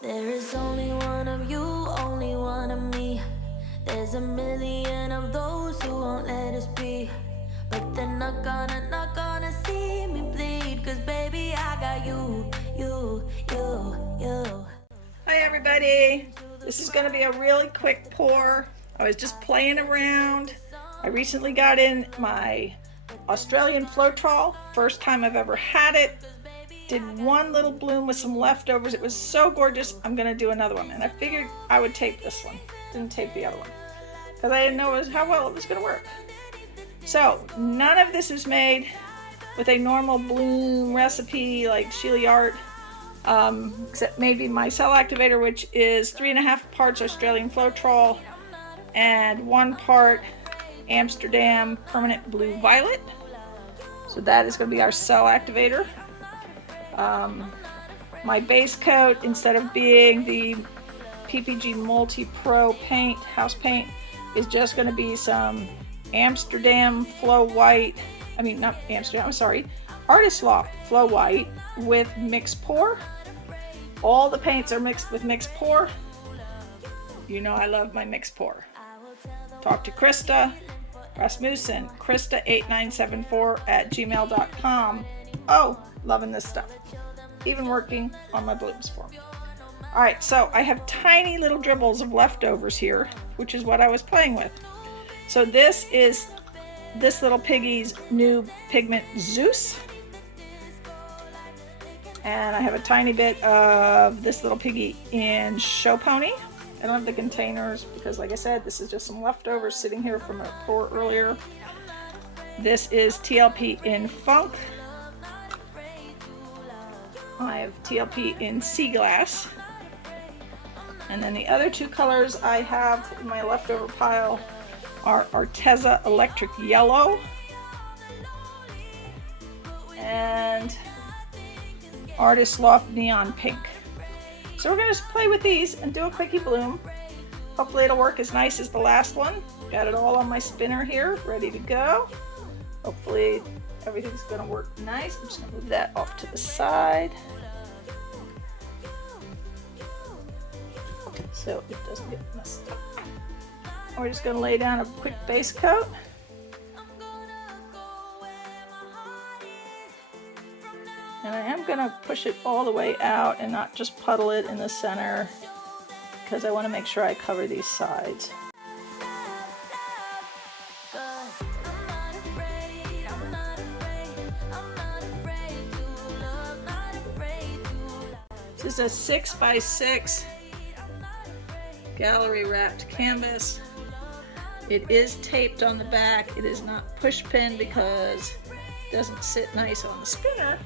There is only one of you, only one of me. There's a million of those who won't let us be. But they're not gonna see me bleed. Cause baby, I got you. Hi everybody. This is gonna be a really quick pour. I was just playing around. I recently got in my Australian Floetrol. First time I've ever had it. Did one little bloom with some leftovers. It was so gorgeous. I'm gonna do another one. And I figured I would tape this one. Didn't tape the other one. Because I didn't know how well it was gonna work. So none of this is made with a normal bloom recipe like Sheely Art. Except maybe my cell activator, which is 3.5 parts Australian Floetrol and 1 part Amsterdam Permanent Blue Violet. So that is going to be our cell activator. My base coat, instead of being the PPG Multi Pro paint, house paint, is just going to be some Amsterdam Flow White. I mean, not Amsterdam, I'm sorry. Artist Loft Flow White with mixed pour. All the paints are mixed with mixed pour. You know I love my mixed pour. Talk to Krista Rasmussen, Krista8974@gmail.com. Oh, loving this stuff. Even working on my blooms for me. Alright, so I have tiny little dribbles of leftovers here, which is what I was playing with. So this is this little Piggies new pigment Zeus. And I have a tiny bit of this little Piggy in Show Pony. I don't have the containers because, like I said, this is just some leftovers sitting here from a pour earlier. This is TLP in Funk. I have TLP in Sea Glass. And then the other two colors I have in my leftover pile are Arteza Electric Yellow and Artist Loft Neon Pink. So we're going to play with these and do a quickie bloom. Hopefully it'll work as nice as the last one. Got it all on my spinner here, ready to go. Hopefully everything's going to work nice. I'm just going to move that off to the side so it doesn't get messed up. We're just going to lay down a quick base coat. And I am going to push it all the way out and not just puddle it in the center because I want to make sure I cover these sides. This is a 6x6 gallery wrapped canvas. It is taped on the back. It is not push pin because it doesn't sit nice on the spinner.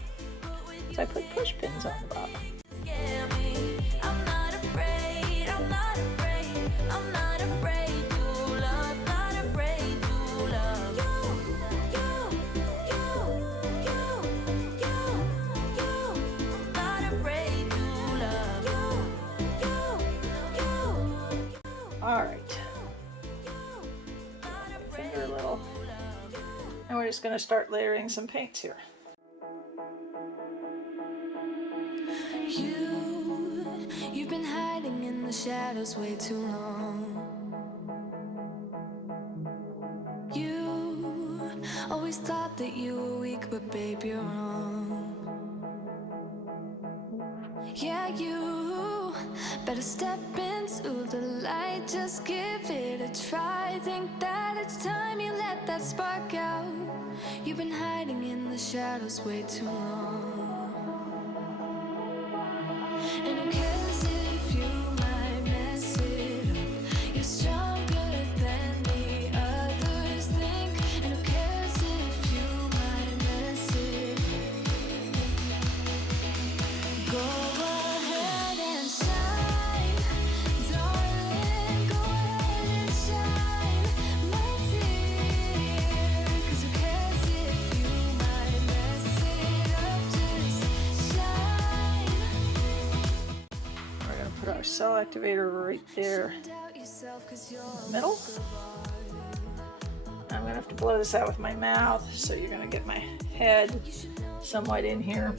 So I put push pins on the bottom. All right. Finger a little. And we're just going to start layering some paints here. You've been hiding in the shadows way too long. You always thought that you were weak, but babe, you're wrong. Yeah, you better step into the light, just give it a try. Think that it's time you let that spark out. You've been hiding in the shadows way too long. And who cares if you might mess it up? You're stronger than the others think. And who cares if you might mess it up? Go ahead and shine, darling. Go ahead and shine, my dear. 'Cause who cares if you might mess it up? Just shine. Put our cell activator right there in the middle. I'm going to have to blow this out with my mouth, so you're going to get my head somewhat in here.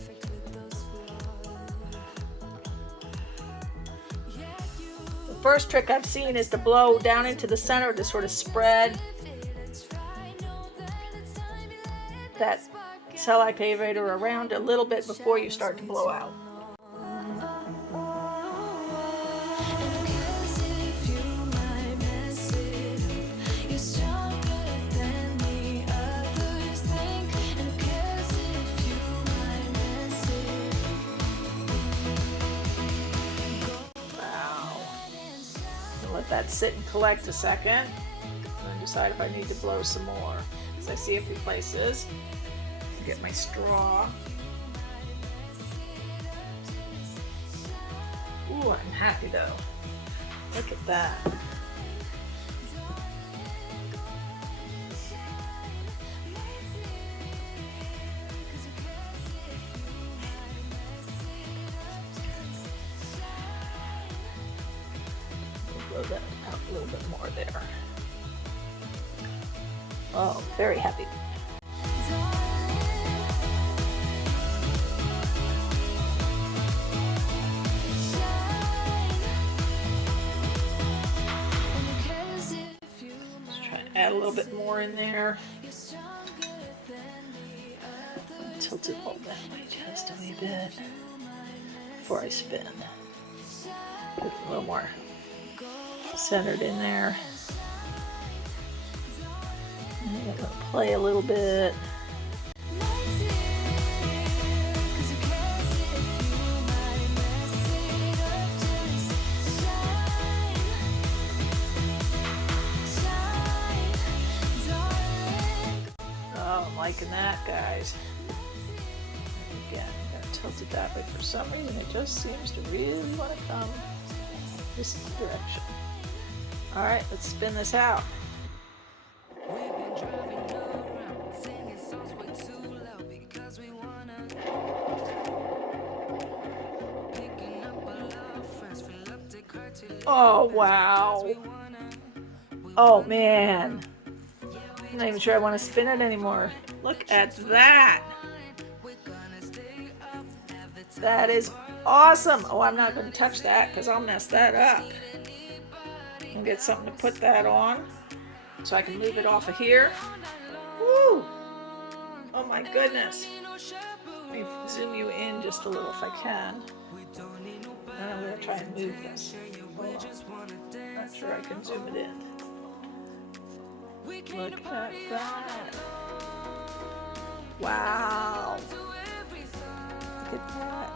first trick I've seen is to blow down into the center to sort of spread that cell activator around a little bit before you start to blow out. Let that sit and collect a second, and then decide if I need to blow some more. Because I see a few places. Get my straw. Ooh, I'm happy though. Look at that. Blow that out a little bit more there. Oh, very happy. Just try to add a little bit more in there. Tilt it all that way just a wee bit before I spin. Put a little more centered in there. And I'm going to play a little bit. Oh, I'm liking that, guys. Again, I'm going to tilt it that way. For some reason, it just seems to really want to come this direction. All right, let's spin this out. Oh, wow. Oh, man. I'm not even sure I want to spin it anymore. Look at that. That is awesome. Oh, I'm not going to touch that because I'll mess that up. I'll get something to put that on so I can move it off of here. Woo! Oh my goodness. Let me zoom you in just a little if I can. And I'm going to try and move this. Hold on. Not sure I can zoom it in. Look at that. Wow. Look at that.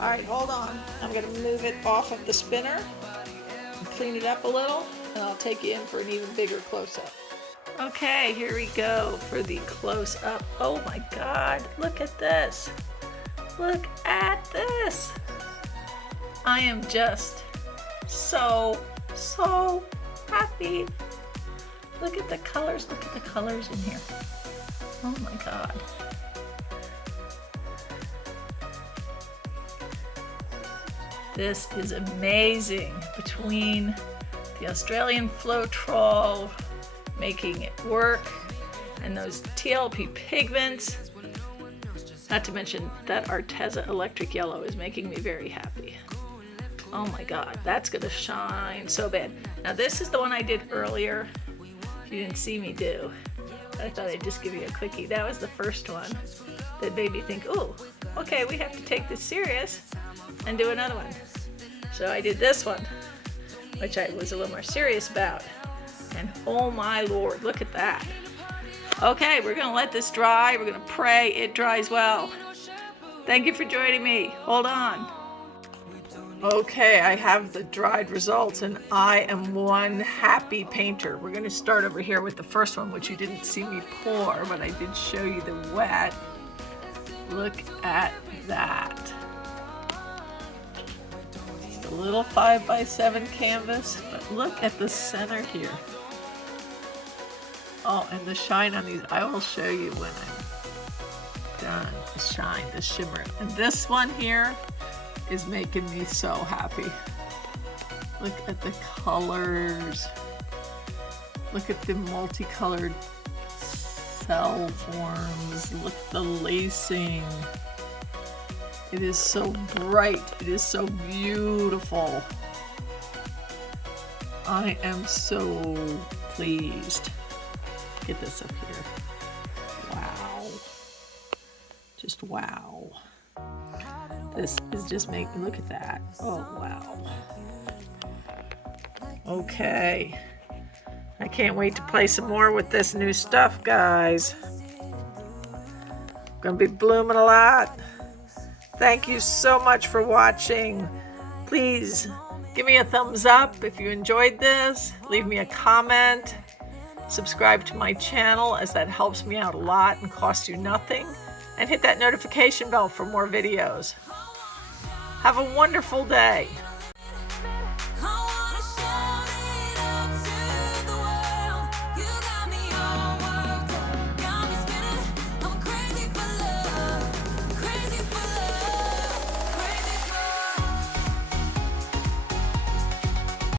All right, hold on. I'm going to move it off of the spinner. Clean it up a little, and I'll take you in for an even bigger close-up. Okay, here we go for the close-up. Oh my God, look at this. Look at this. I am just so happy. Look at the colors. Look at the colors in here. Oh my God. This is amazing. Between the Australian Floetrol making it work and those TLP pigments, not to mention that Arteza electric yellow is making me very happy. Oh my God, that's gonna shine so bad. Now this is the one I did earlier. You didn't see me do. I thought I'd just give you a quickie. That was the first one that made me think, oh, okay, we have to take this serious and do another one. So I did this one, which I was a little more serious about. And oh my Lord, look at that. Okay, we're gonna let this dry. We're gonna pray it dries well. Thank you for joining me. Hold on. Okay, I have the dried results and I am one happy painter. We're gonna start over here with the first one, which you didn't see me pour, but I did show you the wet. Look at that. It's a little 5x7 canvas, but look at the center here. Oh, and the shine on these, I will show you when I'm done. The shine, the shimmer. And this one here is making me so happy. Look at the colors. Look at the multicolored cell forms. Look at the lacing. It is so bright. It is so beautiful. I am so pleased. Get this up here. Wow. Just wow. This is just making, look at that. Oh, wow. Okay. I can't wait to play some more with this new stuff, guys. Gonna be blooming a lot. Thank you so much for watching. Please give me a thumbs up if you enjoyed this. Leave me a comment. Subscribe to my channel, as that helps me out a lot and costs you nothing. And hit that notification bell for more videos. Have a wonderful day.